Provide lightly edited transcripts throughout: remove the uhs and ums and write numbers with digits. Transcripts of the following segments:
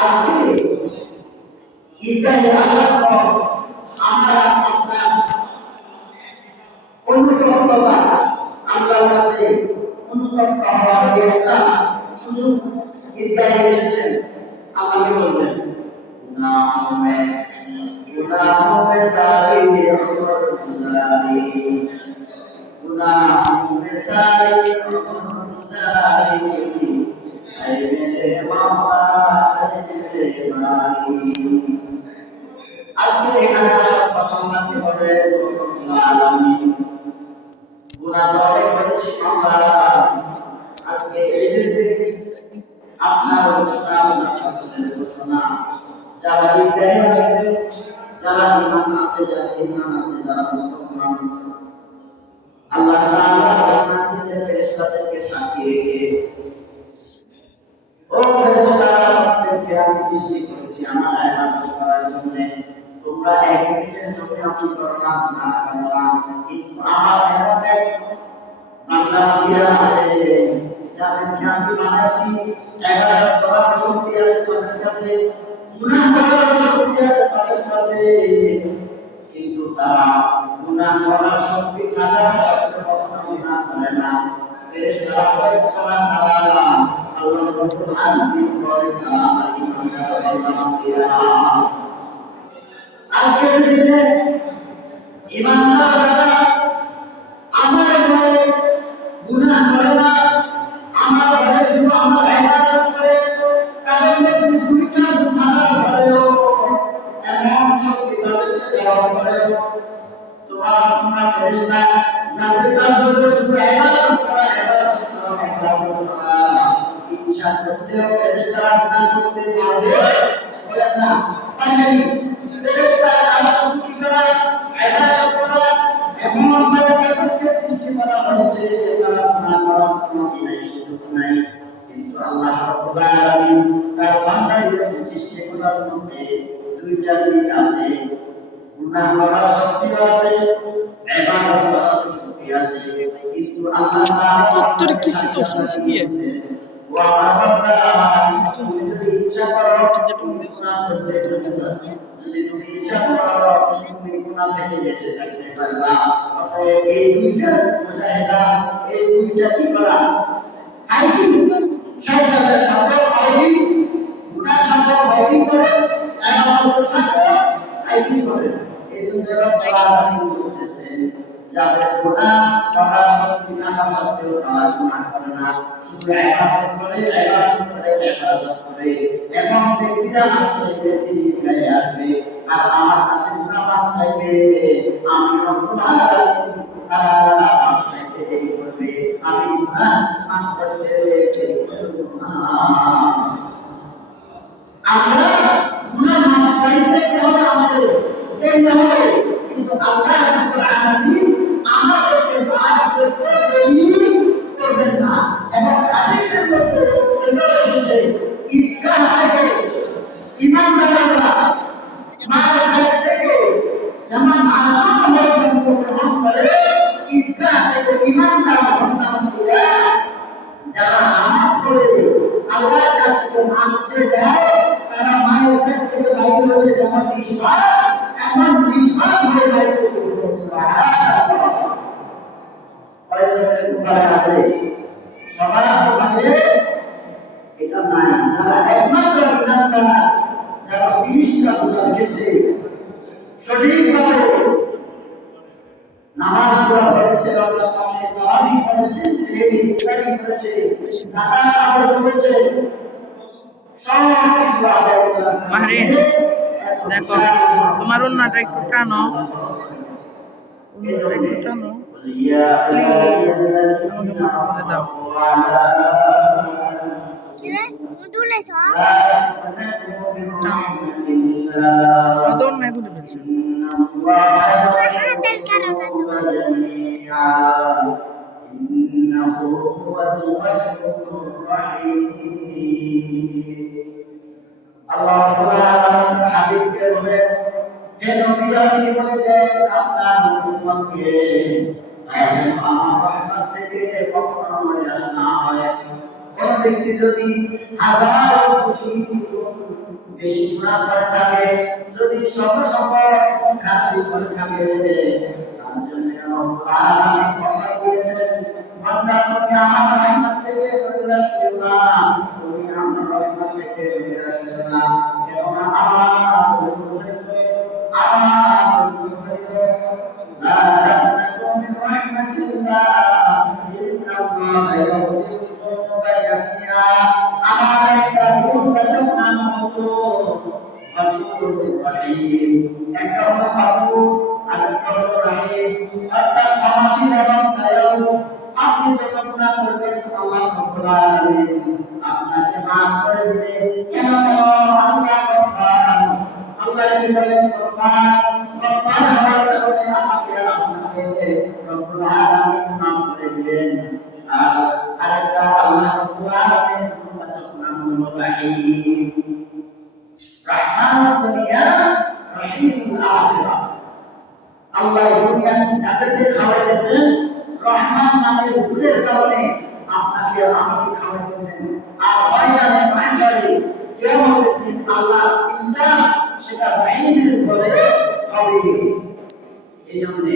আজকে ঈদগাহে আসার পর আমরা আপনার অনুতপ্ততা আল্লাহর কাছে অনুতপ্ত হওয়ার একটা সুযোগ ঈদগাহে এসেছেন। আল্লাহ বলবেন गुनाहों में सारी गुजारी गुनाहों में सारी ऐ मेरे मौला ऐ मेरे माली আজকে এখানে আসার কথা আমাকে বলে আলামিন গুনাহ করে করেছি আমরা আজকে এদেরকে আপনার ঘোষণা যারা বিদ্যায় আছে যারা ইমান আছে যারা মুসলমান আল্লাহ তাআলা ঘোষণা দিয়েছে ফেরেশতাদেরকে সাক্ষী রেখে ও ফেরেশতারা আপনাদেরকে আমি সৃষ্টি করেছি আমার ইবাদত করার জন্য তোমরা এক মিনিটের জন্য আমি করো না কিন্তু আমার এমন এক বান্দা আছে যাদেরকে আমি বানাইছি ইবাদত করার শক্তি আছে তাদের কাছে গুনাহ করার শক্তি আছে তাদের কাছে কিন্তু তারা গুনাহ করার শক্তি থাকার সত্ত্বেও কখনো গুনাহ করে না ফেরেশতারা বলে কোরআন তাআলা আল্লাহ রাব্বুল আলামিন বলেন আজকের দিনে ঈমানদার যারা আমার ঘরে গুনাহ করে না আমার ঘরে শুধু আমার ইবাদত করে তাদের মধ্যে দুইটা থাকার পরেও এমন শক্তি তাদেরকে দেওয়া হয় তোমরা ফেরেশতা যাদের কাজ হলো শুধু ইবাদত করা ইচ্ছা করলেও ফেরেশতারা গুনাহ করতে পারবে বলে না ফাইনালি ফেরেশতারা কাজ শুরু করা ইবাদত করা এমন ভাবে তাদেরকে সৃষ্টি করা হয়েছে তারা গুনাহ করার কোনো সুযোগ নাই কিন্তু আল্লাহ রাব্বুল আলামিন তার বান্দাদের সৃষ্টি করার মধ্যে দুইটা দিক আছে গুনাহ করার শক্তি আছে ইবাদত করার শক্তি আছে কিন্তু আল্লাহ তাআলা কিছু তো শিখিয়েছে ও আমার বান্দা তুমি যদি ইচ্ছা করো গুনাহ করতে যদি তুমি ইচ্ছা করো তুমি গুনাহ থেকে বেঁচে থাকতে পারবা অতএব এই দুইটা মুজাহিদা এই দুইটা কি করা আইডি শয়তানের সাথে আইডি গুনার সাথে আইডি করে ইবাদতের সাথে আইডি করে এইজন্য রব্বুল বলতেছেন যাদের গুনাহ করার শক্তি থাকা সত্ত্বেও তারা গুনাহ করে না শুধু ইবাদত করে এমন ব্যক্তিরা আসবে গায়ে আসবে আর আমার কাছে গুনাহ চাইবে আমি রব্বুল আলামিন তারা চাইতে দেরি করবে আমি গুনাহ মাফ করতে দেরি করব না আমরা গুনাহ মাফ চাইতে হবে আমাদের দেরি হবে কিন্তু আল্লাহ রাব্বুল আলামিন আমাদেরকে মাফ করতে দেরি করবেন না এবং হাদিসের মধ্যে এসেছে ঈদগাহ থেকে ঈমানদাররা মাদ্রাসা থেকে যেমন মাসুম হয়ে জন্মগ্রহণ করে ঈদগাহ থেকে ঈমানদার বান্দা-বান্দীরা যারা নামাজ পড়ে আল্লাহর কাছ থেকে মাপ চেয়ে যায় তারা মায়ের পেট থেকে বাইরে হয়ে যেমন নিষ্পাপ এমন নিষ্পাপ হয়ে বাইরে হয়ে সুবহানাল্লাহ পয়সার উপায় আছে সবার মধ্যে এটা নাই যারা একমাত্র ইমানদার যারা 30টা রোজা রেখেছে সঠিকভাবে নামাজ পড়া পড়েছে আল্লাহর কাছে তারাবি পড়েছে সেহরি ইফতারি করেছে যাকাত আদায় করেছে সব কিছু আদায় করা মাহরিন দেখো তোমার ওন্নাটা একটু টানো ওন্নাটা একটু টানো প্লিজ আমাকে মাফ করে দাও কত অন্যায় করে ফেলছো আল্লাহ তাআলা হাবিবকে বলেন হে নবী আপনি বলে দেন আপনার উম্মতকে আমার রহমত থেকে কখনো নিরাশ না হয় কোন ব্যক্তি যদি হাজার কোটি বেশি গুনাহ করে থাকে, যদি শত শত খারাপি করে থাকে, তার জন্য রব্বুল আলামিন কথা দিয়েছেন, বান্দা তুমি আমার রহমত থেকে নিরাশ করো না, তুমি আমার রহমত থেকে নিরাশ করো না, কেননা আমার لا تقنطوا من رحمة الله إن الله يغفر الذنوب جميعا أما يغفر فسبحانه غفور رحيم يكرم غفور الغفور رحيم অর্থাৎ ক্ষমাশীল এবং দয়ালু আপনি যখন গুনাহ করবেন আল্লাহ রাব্বুল আলামিন আপনাকে maaf করে দিবে কেন আল্লাহ গফফার আল্লাহ কি বলেন গফফার গফফার হওয়ার কারণে আমাকে আপনাকে রব্বুল আলামিন maaf করে দিবেন আর আরেকটা আল্লাহ রাব্বুল আলামিন সুবহানাহু রহিম রহমানুদ দুনিয়া রহিমুল আখিরাহ আল্লাহ দুনিয়া যাদেরকে খাওয়াইতেছেন রহমান নামের গুণের কারণে আপনাকে আমাকে খাওয়াইতেছেন আর ময়দানে মাহশারে কিয়ামতের দিন আল্লাহর ইনসাফ সেটা রহিমের বলে হবে। এইজন্য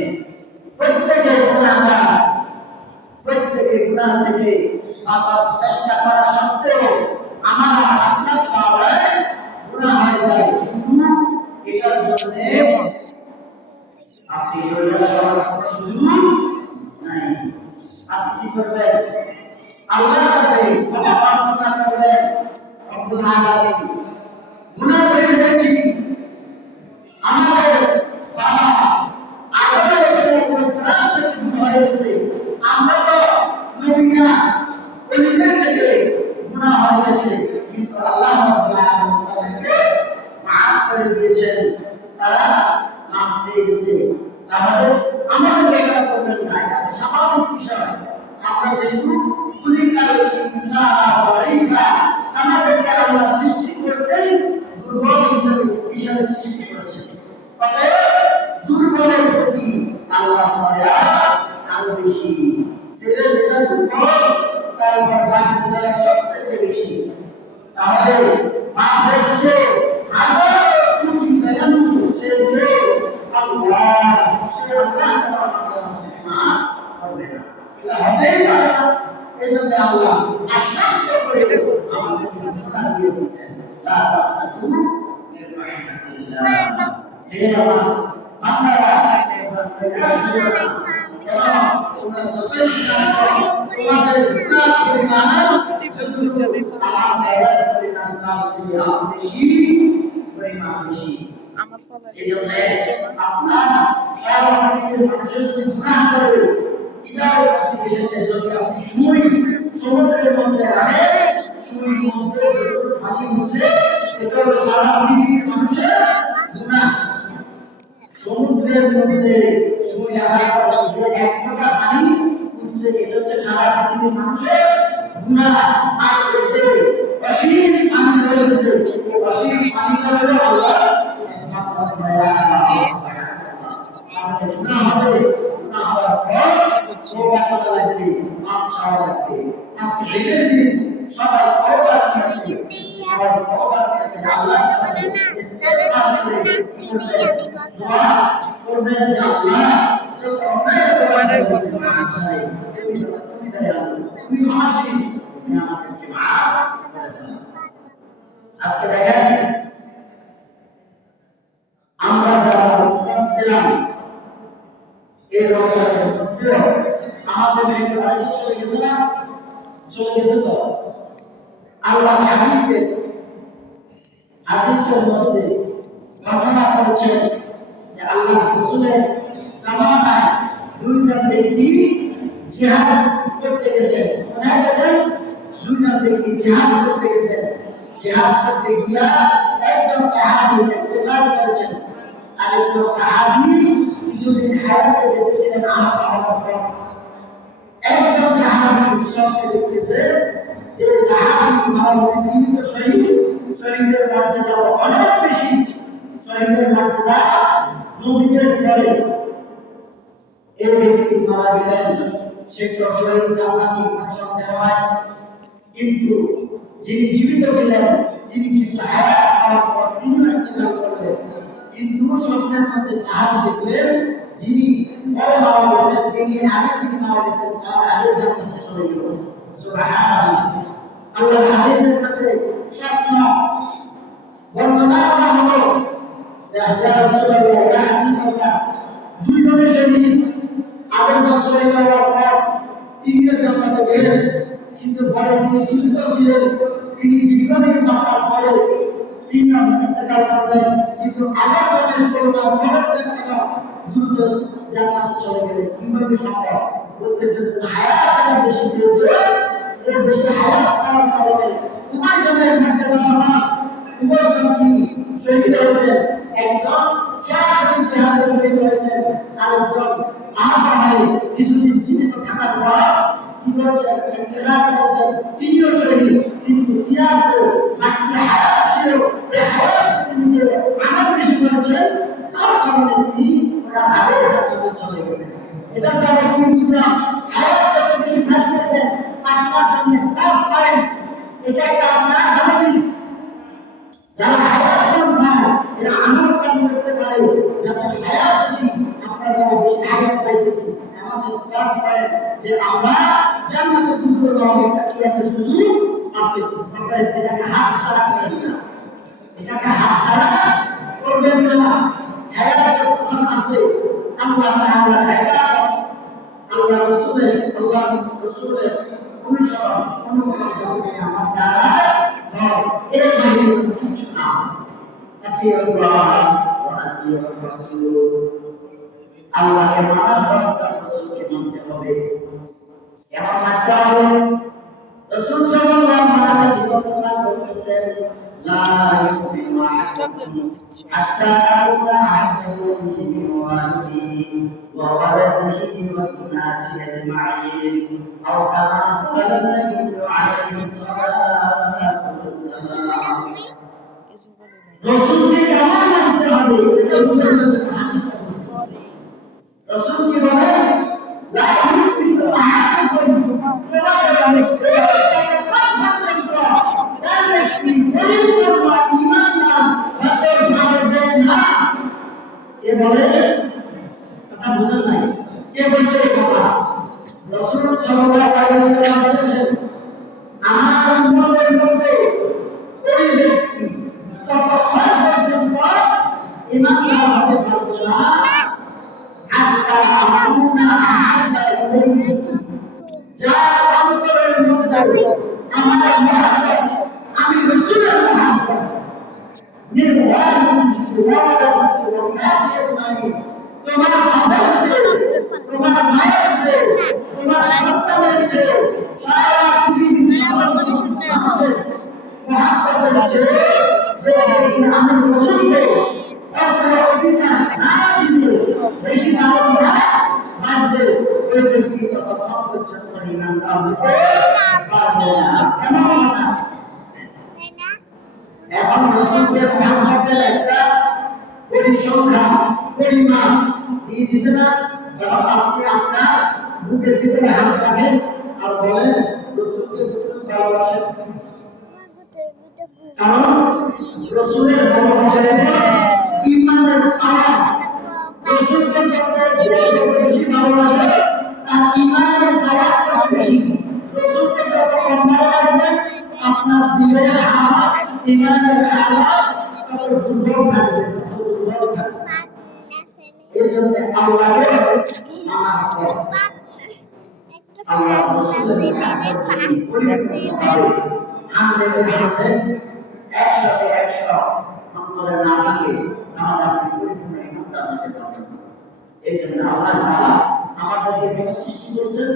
প্রত্যেকের গুনাহ থেকে বাঁচার চেষ্টা করা সত্ত্বেও আমার আপনার খাওয়ায় গুনাহ হয়ে যায়, কিন্তু এটার জন্য আপনি সুযোগ নাই। আপনি কি করবেন? আল্লাহর কাছে ক্ষমা প্রার্থনা করবেন, রব্বুল আলামিন গুনাহ করে ফেলেছি, আমাদের বাবা আদম আলাইহিস সালাম থেকে গুনাহ হয়েছে, আমরা তো নবী না, ওলিদের থেকে গুনাহ হয়েছে, কিন্তু আল্লাহ রাব্বুল আলামিন তাদেরকে maaf করে দিয়েছেন, তারা maaf পেয়ে গেছে। আমাদের লেখা করবেন না, এটা স্বাভাবিক বিষয়। আমরা যেহেতু আমাদেরকে আল্লাহ সৃষ্টি করতে দুর্বল হিসেবে সৃষ্টি করেছেন, তবে দুর্বলের প্রতি আল্লাহ মায়া আরো বেশি। ছেলে যেটা দুর্বল তার উপর দয়া সবচেয়ে বেশি। তাহলে মা হচ্ছে হাজার কোটি দয়ালু সে আল্লাহ, সে আল্লাহ মাফ করবে না, এটা হতেই পারে না। এই জন্য আল্লাহ আশ্বাস করে আমাদেরকে ঘোষণা দিয়ে দিয়েছেন, লা তাকনাতু মির রাহমাতিল্লাহ। হে আমার আপনারা সত্যি বলতেছি আমি আমার ফলে এই জন্য আপনার সারাদিনের মানুষের যদি গুনাহ করে এটাও কাছে এসেছে, যদি আপনি সমুদ্রের মধ্যে আসে মধ্যে পানি মুছে, এটা হলো সারা পৃথিবীর মানুষের গুনাহ। সমুদ্রের মধ্যে সুই আসার যে এক ফোঁটা পানি মুছে, এটা হচ্ছে সারা পৃথিবীর মানুষের গুনাহ। আর এই যে অসীম পানি রয়েছে, এই অসীম পানিটা হলো আল্লাহ একমাত্র দয়া। আমাদের গুনাহ হবে, গুনাহ হওয়ার পর তওবা করা লাগবে, মাফ চাওয়া লাগবে। আজকে ঈদের দিন সবাই তওবা করবে, সবাই তওবা করবে, আল্লাহর কাছে ইস্তেগফার করে দোয়া করবেন যে আল্লাহ যত অন্যায় তোমাদের বর্তমানে চাই তুমি দয়ালু, তুমি ক্ষমাশীল, তুমি আমাদেরকে মাফ করে দাও। আজকে দেখেন আমরা যারা ছিলাম এই রমজানের মধ্যে আমাদের থেকে বাড়ি চলে গেছে না, চলে গেছে তো আল্লাহ হাবিবের হাদিসের মধ্যে বর্ণনা করেছেন যে আল্লাহ রাসূলের জামানায় দুইজন ব্যক্তি জিহাদ করতে গেছেন। কোথায় গেছেন? দুইজন ব্যক্তি জিহাদ করতে গেছেন। জিহাদ করতে গিয়া একজন সাহাবী ইন্তেকাল করেছেন, আরেকজন সাহাবী কিছুদিন হায়াতে বেঁচে ছিলেন। একজন সাহাবী স্বপ্নে দেখতেছে যে সাহাবী মারা জীবিত শহীদের মর্যাদা অনেক বেশি, শহীদের মর্যাদা নবীদের পরে। এই ব্যক্তি মারা গেলেন, সে তো শহীদ আপনাকে সন্দেহ হয়, কিন্তু যিনি জীবিত ছিলেন তিনি কিছু হায়াত পাওয়ার কিন্তু স্বপ্নের মধ্যে সাহাবী দেখলেন যিনি পরে মারা গেছেন, তিনি আগে যিনি মারা গেছেন তার আগে জান্নাতে চলে গেল। সুবহানাল্লাহ। আল্লাহ হাবিবের কাছে স্বপ্ন বর্ণনা করা হলো যে ইয়া রাসূলুল্লাহ ইয়া হাবিবাল্লাহ, দুইজনের শহীদ আরেকজন শহীদ হওয়ার পর তিনজন জান্নাতে গেলেন, কিন্তু পরে তিনি জীবিত ছিলেন, তিনি দীর্ঘদিন বাঁচার পরে তিনজন ইন্তেকাল করলেন, কিন্তু আরেকজনের করোনা মরণের কেন দ্রুত জান্নাতে চলে গেলেন। কিভাবে সম্ভব? বলতেছেন হায়াত বেশি পেয়েছে, এর বেশি হায়াত পাওয়ার কারণে তোমার জনের মর্যাদা সমান। উভয়জন কি শহীদ হয়েছেন, একজন সরাসরি জিহাদে শহীদ হয়েছেন, আরেকজন আহত হয়ে কিছুদিন জীবিত থাকার পর কি করেছেন, ইন্তেকাল করেছেন, তিনিও শহীদ। কিন্তু তিনার যে বাকি হায়াত ছিল, এই হায়াত তিনি যে আমল বেশি করেছেন, যার কারণে তিনি ওনার আগে জান্নাতে চলে গেছেন। এটা তার কিন্তু না, হায়াত যত বেশি থাকতেছেন আপনার জন্য প্লাস পয়েন্ট, এটা একটা আপনার স্বাভাবিক। যারা হায়াত কম পায় এরা আমল কম করতে পারে, যাদের হায়াত বেশি আমরা যারা বেশি হায়াত পাইতেছি আমাদের প্লাস পয়েন্ট যে আমরা জান্নাতে দ্রুত যাওয়ার একটা কি আছে, সুযোগ আছে। আপনারা এটাকে হাত ছাড়া করেন না, এটাকে হাত ছাড়া করবেন না। হায়াত যখন আছে আমরা আল্লাহ আল্লাহ রসুলের অনুসরণ অনুকরণ করবে আমার দ্বারা এর বাইরে কিছু না। আল্লাহকে মানার পর তার রসুলকে মানতে হবে। কেমন মানতে হবে? রাসূল সাল্লাল্লাহু আলাইহি ওয়াসাল্লাম বলেছেন লা ইউমিনু আহাদুকুম হাত্তা আকুনা আহাদাহু মিন ওয়ালিদিহি ওয়া ওয়ালাদিহি ওয়ান নাসি আজমাঈন আও কামা ক্বালা নাবিয়্যু আলাইহি সাল্লাতু ওয়াসসালাম। রাসূলকে কেমন মানতে হবে এটা বোঝার জন্য হাদিসটা বলছি। রাসূল কি বলেন লা ইউমিনু আহাদুকুম আমি রসুলের মহাব্বত তোমার বাবার চেয়ে, তোমার মায়ের চেয়ে, তোমার সন্তানের চেয়ে, সারা পৃথিবীর মানুষের মহাব্বতের চেয়ে যে আমি রসুলকে আপনার অধিকার না দিলে বেশি কারণ না বাঁচবে, ওই ব্যক্তি তত পর্যন্ত ইমানদার হতে পারবে না। কেমন না? এখন রসুলকে মহাব্বতের একটা পরিসংখ্যা পরিমাণ দিয়ে দিছে না? যখন আপনি আপনার বুকের ভিতরে হাত রাখেন আর বলেন রসুলকে ভালোবাসেন, কারণ রসুলের ভালোবাসার ইমানের পাওয়া। রসুলকে যত বেশি ভালোবাসে তার ইমানের পাওয়া তত বেশি। রসুলকে যত অন্যায় করবেন আপনার দিলের হাওয়া ইমানের হাওয়া তত দুর্বল থাকবে, তত দুর্বল থাকবে। এই জন্য আল্লাহকে মানা করো, আল্লাহ রসুলের একসাথে 100 অন্তরে না থাকে তাহলে আপনি পরিপূর্ণ ইমানদার হতে পারবেন। এই জন্য আল্লাহ তাআলা আমাদেরকে কেন সৃষ্টি করেছেন?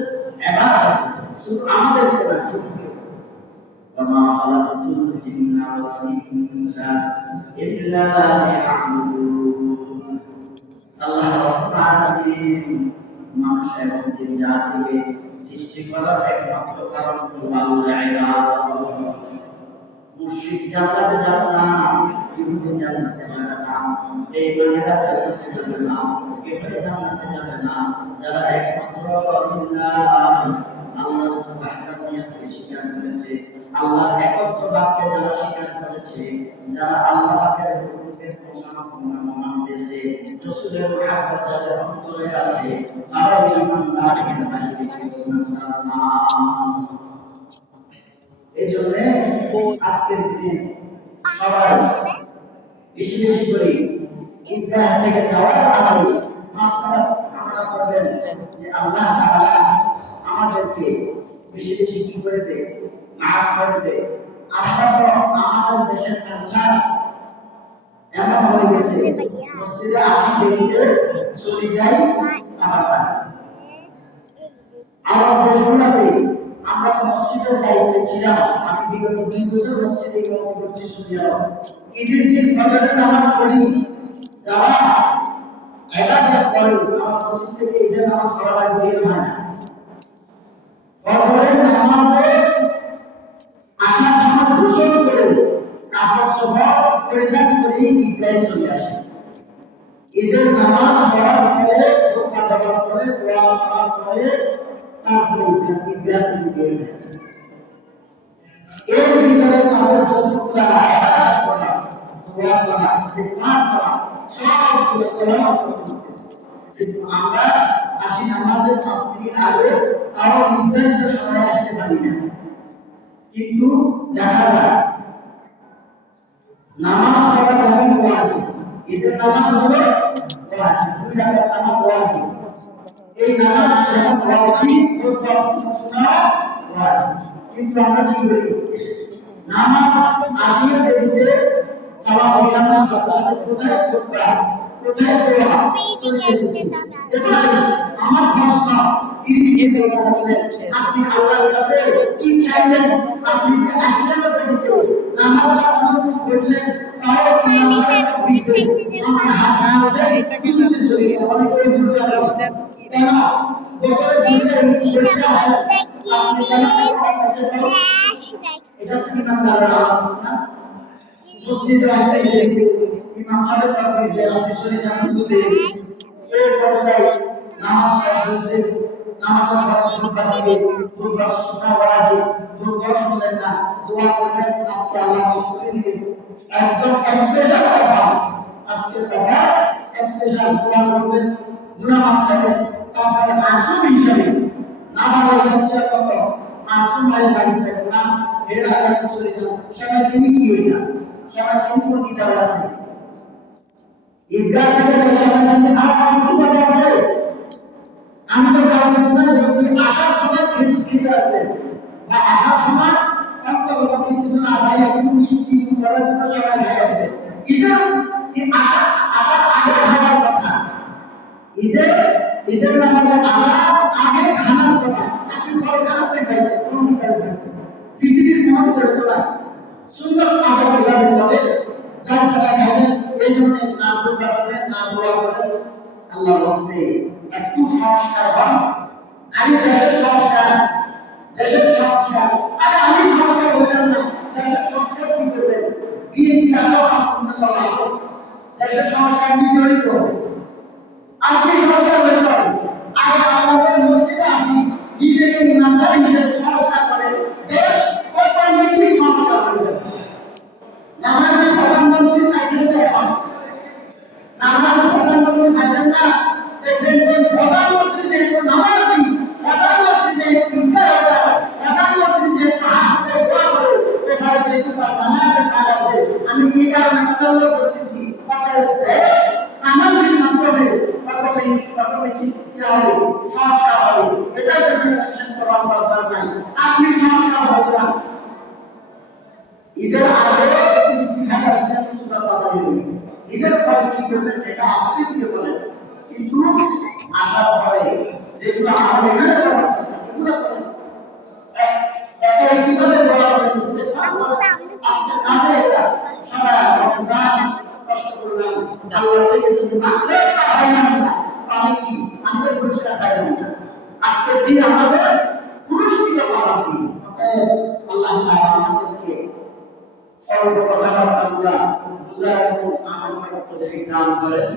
ইবাদত, শুধু আমাদেরকে না, وما خلقت الجن والإنس إلا ليعبدون। আল্লাহ রাব্বুল আলামিন মানুষ এবং জিন জাতিকে সৃষ্টি করার একমাত্র কারণ হলো আল্লাহর ইবাদত। মুশরিক জান্নাতে যাবে না, ইহুদি জান্নাতে যাবে না, বেঈমানেরা জান্নাতে যাবে না, কাফেররা জান্নাতে যাবে না, যারা একমাত্র আল্লাহ ওয়াহদানিয়াতকে স্বীকার করেছে, আল্লাহর একত্ববাদকে যারা স্বীকার করেছে, যারা আল্লাহ পাকের হুকুমকে সম্পূর্ণ মানতেছে, রাসূলের মুহাব্বত যাদের অন্তরে আছে, তারা ঈমানদার এই জন্য আজকের দিনে সবাই বেশি বেশি করে ঈদগাহ থেকে যাওয়ার আগে আমরা করবেন যে আল্লাহ তাআলা আমাদেরকে বেশি বেশি কি করে দেয়, মাফ করে দেয়। আমরা তো আমাদের দেশের কালচার এমন হয়ে গেছে, মসজিদে আসি দেরিতে চলে যাই আমার দেশগুলোতে আমরা মসজিদে যাইতেছিলাম। আমি বিগত 2 বছর মসজিদে ইমামতি করছি শুনিলাম, ঈদের দিন ফজরের নামাজ পড়ি, যারা ইবাদত করে আমার মসজিদ থেকে ঈদের নামাজ পড়া হয় বের হয় না। ফজরের নামাজে আসার সময় গোসল করে কাপড় সফর পরিধান করে ঈদগাহে চলে আসে। ঈদের নামাজ পড়ার পরে দোয়া দেওয়ার পরে দোয়া করার পরে তারপরে ঈদগাহ থেকে বের হয়। এর ভিতরে তাদের যতটা ইবাদত করা, দোয়া করা, ইস্তিগফার করা সবগুলো তেলাওয়াত করতেছে। কিন্তু আমরা আসি নামাজের 5 মিনিট আগে, তাও নির্ধারিত সময়ে আসতে পারি না। কিন্তু দেখা যায় নামাজ পড়া যেমন ওয়াজিব, ঈদের নামাজ হলো ওয়াজিব, 2 রাকাত নামাজ ওয়াজিব। এই নামাজ যেমন ওয়াজিব, খুতবা শোনা ওয়াজিব। কিন্তু আমরা কি করি, নামাজ আসিয়ে দেরিতে সালাম বললাম না, সাথে সাথে কোথায় খুতবা, কোথায় দোয়া চলে এসেছে। এবারে আমার প্রশ্ন, আপনি আল্লাহর কাছে কি চাইলেন? আপনি যে আসলেন দেরিতে নামাজটা কোনরকম পড়লেন, তাও কি নামাজটা দিতে আমরা হাত নামাজে কিন্তু চলে গেল, অনেক করে ভুলে গেল। কেন বছরের দিনে পড়তে আসেন আপনি কেন আমার কাছে বলেন? এটা তো ইমানদারের আলামত না। মসজিদে আসতে গেলে ইমাম সাহেব তাকবীর দেয়, আপনি চলে যান দুধে, এরপরে যাই নামাজ শেষ হয়েছে, নামাজের পরে খুতবা দিবে, খুতবা শোনা ওয়াজিব, খুতবা শুনলেন না, দোয়া করলেন, আজকে আল্লাহ মাফ করে দিবে। একদম স্পেশাল কথা, আজকের কথা স্পেশাল দোয়া করবেন, গুনাহ মাফ চাইবেন, তারপরে মাসুম হিসাবে নামাজ হচ্ছে কত মাসুম ভাই বাড়ি থেকে না এর আগে চলে যান, সেটা চিনি কি এটা, সেটা চিনি কোন কিতাব আছে, ঈদগাহ থেকে যে সেটা চিনি আর কোন কিতাব আছে? আমি তো কাউকে জন্য বলছি আসার সময় খেজুর খেতে আসবেন, বা আসার সময় অন্তত কিছু না ভাই একটু মিষ্টি করার জন্য সেটা খেয়ে আসবেন। এটা কি আসার আসার আগে খাওয়ার কথা, ঈদের নামাজে আসার আগে খানার কথা। আপনি ফল খানাতে খাইছেন, কোন কিতাবে খাইছেন? পৃথিবীর কোন কিতাবে বলা সুন্দর কাজে কিভাবে বলে যার সাথে খাবেন, এই জন্য না প্রকাশ করেন, না দোয়া করেন। আল্লাহ রাস্তে একটু সংস্কার হন। আমি দেশের সংস্কার, দেশের সংস্কার, আরে আমি সংস্কার হইলাম না, দেশের সংস্কার কি করবেন? বিএনপি আসো, আপনার আসো, দেশের সংস্কার নিজে হইতে হবে। আপনি সংস্কার হইতে পারেন, আগে আমাদের মসজিদে আসি, নিজেকে ইমানদার হিসেবে সংস্কার করে দেশ অটোমেটিকলি সংস্কার হয়ে যাবে। নামাজের প্রধানমন্ত্রী আছেন না, এখন নামাজের প্রধানমন্ত্রী আছেন না, দেখবেন যে প্রধানমন্ত্রী যেহেতু নামাজি, প্রধানমন্ত্রী যেহেতু ঈদগাহ যায়, প্রধানমন্ত্রী যেহেতু হাতে দোয়া করে, এবারে যেহেতু তার নামাজের কাজ আছে, আমি ঈদগাহ নামাজ করতেছি, তাদের দেশ নামাজের মাধ্যমে অটোমেটিক কি হবে, সংস্কার হবে। এটা টেনশন করার দরকার নাই, আপনি সংস্কার হয়ে যান। ঈদের আগে কিছু দেখা যাচ্ছে সুন্দর কথা হয়েছে, ঈদের পরে কি করবেন এটা আপনি দিতে বলেন, কিন্তু আসার পরে যেগুলো আমাদের এখানে এগুলো করেন। একটা কিভাবে বলা হবে আপনার কাছে এটা সারা রমজান কষ্ট করলাম, আল্লাহ থেকে যদি মাত্র একটা পাইলাম না, আমি কি আমাদের পুরস্কার পাইলাম না? আজকের দিন আমাদের পুরস্কৃত করা দিন। আল্লাহ তাআলা আমাদেরকে সর্ব কথাবার্তাগুলা বুঝার এবং আমল করার তৌফিক দান করেন।